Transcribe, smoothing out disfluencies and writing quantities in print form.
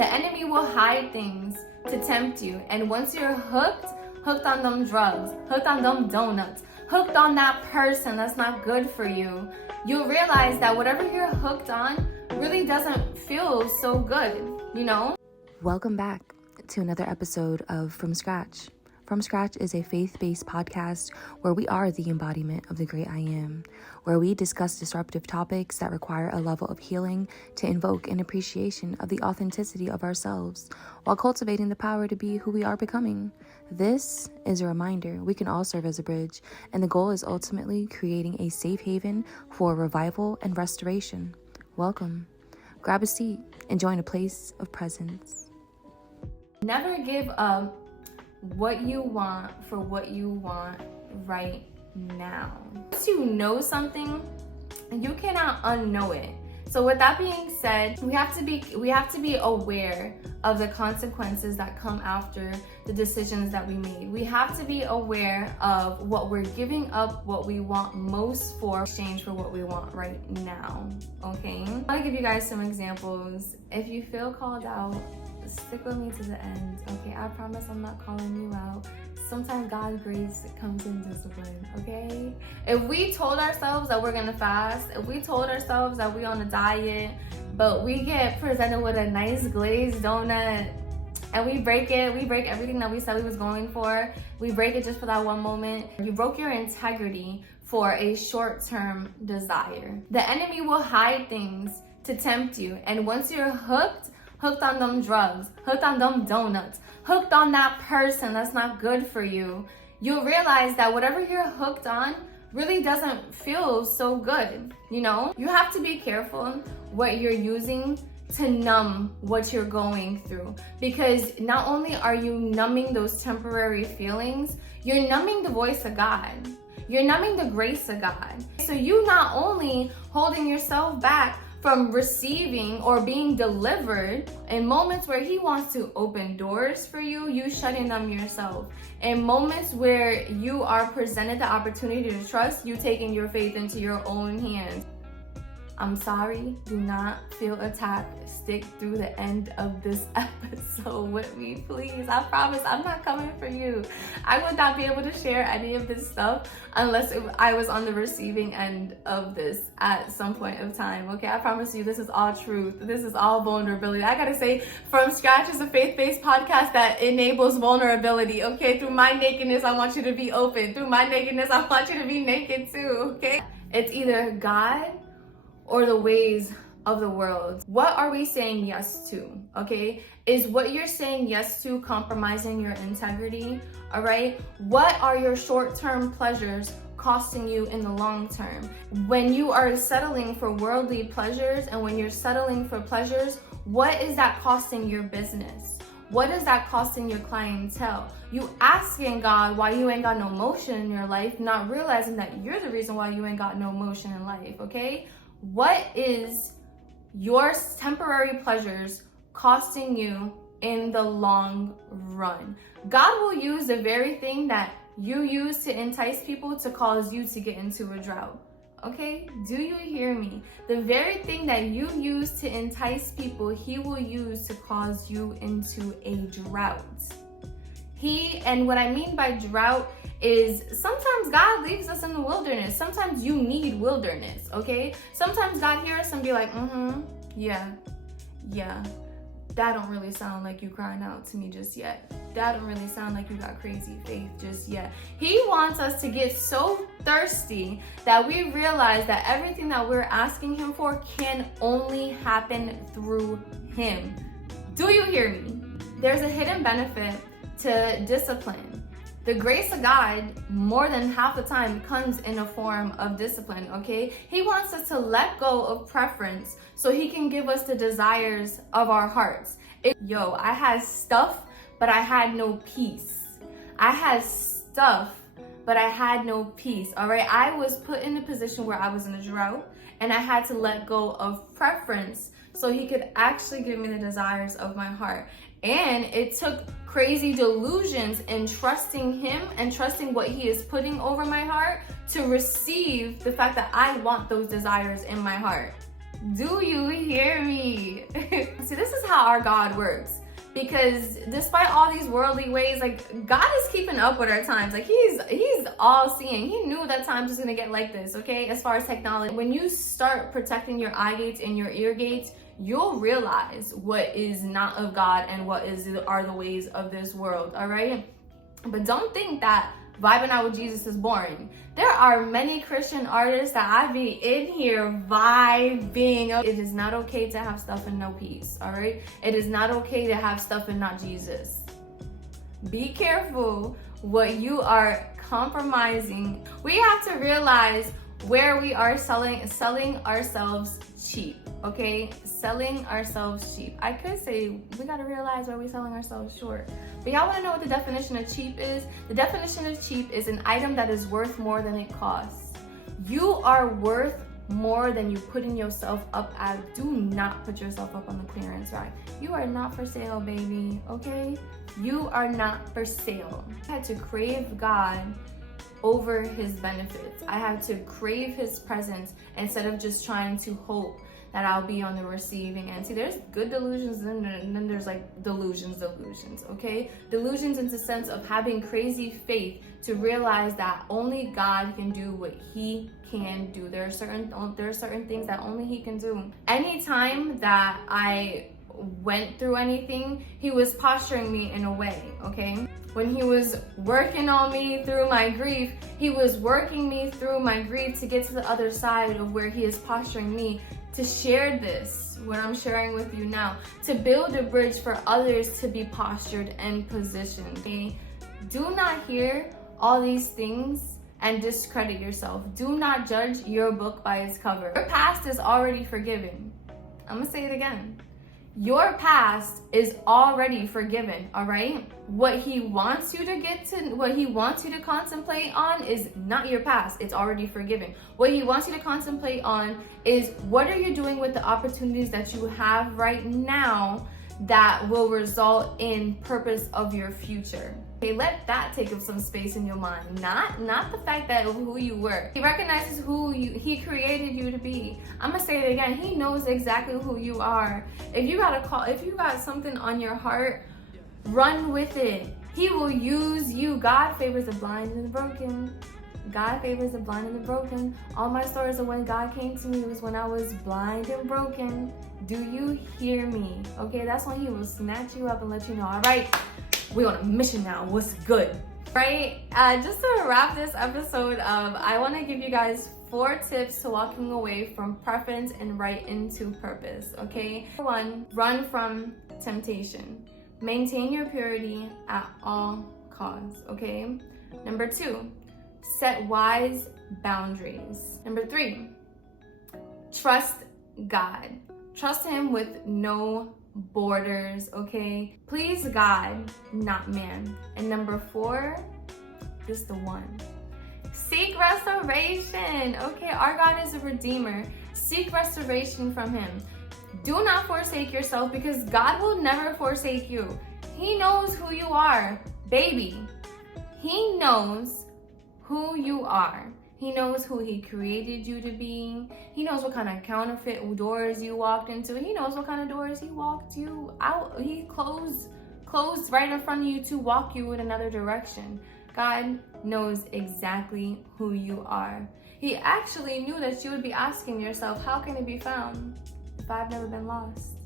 The enemy will hide things to tempt you. And once you're hooked on them drugs, hooked on them donuts, hooked on that person that's not good for you, you'll realize that whatever you're hooked on really doesn't feel so good, you know? Welcome back to another episode of From Scratch. From Scratch is a faith-based podcast where we are the embodiment of the great I am, where we discuss disruptive topics that require a level of healing to invoke an appreciation of the authenticity of ourselves while cultivating the power to be who we are becoming. This is a reminder we can all serve as a bridge, and the goal is ultimately creating a safe haven for revival and restoration. Welcome. Grab a seat and join a place of presence. Never give up what you want for what you want right now. Once you know something, you cannot unknow it. So with that being said, we have to be aware of the consequences that come after the decisions that we made. We have to be aware of what we're giving up, what we want most for in exchange for what we want right now. Okay? I'm gonna give you guys some examples. If you feel called out, stick with me to the end, okay? I promise I'm not calling you out. Sometimes God's grace comes in discipline, okay? If we told ourselves that we're gonna fast, if we told ourselves that we're on a diet, but we get presented with a nice glazed donut and we break everything that we said we was going for, we break it just for that one moment, you broke your integrity for a short-term desire. The enemy will hide things to tempt you, and once you're hooked on them drugs, hooked on them donuts, hooked on that person that's not good for you, you'll realize that whatever you're hooked on really doesn't feel so good, you know? You have to be careful what you're using to numb what you're going through, because not only are you numbing those temporary feelings, you're numbing the voice of God. You're numbing the grace of God. So you not only holding yourself back from receiving or being delivered in moments where he wants to open doors for you, you shutting them yourself. In moments where you are presented the opportunity to trust, you taking your faith into your own hands. I'm sorry, do not feel attacked. Stick through the end of this episode with me, please. I promise I'm not coming for you. I would not be able to share any of this stuff unless I was on the receiving end of this at some point of time, okay? I promise you, this is all truth. This is all vulnerability. I gotta say, From Scratch is a faith-based podcast that enables vulnerability, okay? Through my nakedness, I want you to be open. Through my nakedness, I want you to be naked too, okay? It's either God or the ways of the world. What are we saying yes to, okay? Is what you're saying yes to compromising your integrity, all right? What are your short-term pleasures costing you in the long term? When you are settling for worldly pleasures and when you're settling for pleasures, what is that costing your business? What is that costing your clientele? You asking God why you ain't got no motion in your life, not realizing that you're the reason why you ain't got no motion in life, okay? What is your temporary pleasures costing you in the long run? God will use the very thing that you use to entice people to cause you to get into a drought. Okay? Do you hear me? The very thing that you use to entice people, he will use to cause you into a drought. And what I mean by drought is sometimes God leaves us in the wilderness. Sometimes you need wilderness, okay? Sometimes God hears us and be like, yeah, that don't really sound like you crying out to me just yet. That don't really sound like you got crazy faith just yet. He wants us to get so thirsty that we realize that everything that we're asking him for can only happen through him. Do you hear me? There's a hidden benefit to discipline. The grace of God, more than half the time, comes in a form of discipline, okay? He wants us to let go of preference so he can give us the desires of our hearts. I had stuff, but I had no peace. I had stuff, but I had no peace, all right? I was put in a position where I was in a drought, and I had to let go of preference so he could actually give me the desires of my heart. And it took crazy delusions in trusting him and trusting what he is putting over my heart to receive the fact that I want those desires in my heart. Do you hear me? See, this is how our God works. Because despite all these worldly ways, like, God is keeping up with our times. Like, he's all seeing. He knew that times was gonna get like this, okay? As far as technology, when you start protecting your eye gates and your ear gates, you'll realize what is not of God and what are the ways of this world, all right? But don't think that vibing out with Jesus is boring. There are many Christian artists that I be in here vibing. It is not okay to have stuff and no peace, all right? It is not okay to have stuff and not Jesus. Be careful what you are compromising. We have to realize where we are selling ourselves cheap, okay? Selling ourselves cheap. I could say we gotta realize where we're selling ourselves short. But y'all wanna know what the definition of cheap is? The definition of cheap is an item that is worth more than it costs. You are worth more than you putting yourself up at. Do not put yourself up on the clearance rack. You are not for sale, baby, okay? You are not for sale. I had to crave God over his benefits. I had to crave his presence instead of just trying to hope that I'll be on the receiving end. See, there's good delusions and then there's like delusions, okay? Delusions in the sense of having crazy faith to realize that only God can do what he can do. There are certain things that only he can do. Anytime that I went through anything, he was posturing me in a way, okay? When he was working on me through my grief, he was working me through my grief to get to the other side of where he is posturing me to share this, what I'm sharing with you now, to build a bridge for others to be postured and positioned, okay? Do not hear all these things and discredit yourself. Do not judge your book by its cover. Your past is already forgiven. I'm gonna say it again. Your past is already forgiven, all right? What he wants you to contemplate on is not your past. It's already forgiven. What he wants you to contemplate on is what are you doing with the opportunities that you have right now that will result in purpose of your future. Okay, let that take up some space in your mind. Not the fact that who you were. He recognizes he created you to be. I'm gonna say it again. He knows exactly who you are. If you got something on your heart, run with it. He will use you. God favors the blind and the broken. God favors the blind and the broken. All my stories of when God came to me was when I was blind and broken. Do you hear me? Okay, that's when he will snatch you up and let you know, all right, we're on a mission now. What's good? Right? Just to wrap this episode up, I want to give you guys 4 tips to walking away from preference and right into purpose, okay? Number 1, run from temptation. Maintain your purity at all costs, okay? Number 2, set wise boundaries. Number 3, trust God. Trust him with no borders, okay? Please God, not man. And number 4, just the one. Seek restoration, okay? Our God is a redeemer. Seek restoration from him. Do not forsake yourself because God will never forsake you. He knows who you are, baby. He knows who you are. He knows who he created you to be. He knows what kind of counterfeit doors you walked into. He knows what kind of doors he walked you out. He closed right in front of you to walk you in another direction. God knows exactly who you are. He actually knew that you would be asking yourself, how can it be found if I've never been lost?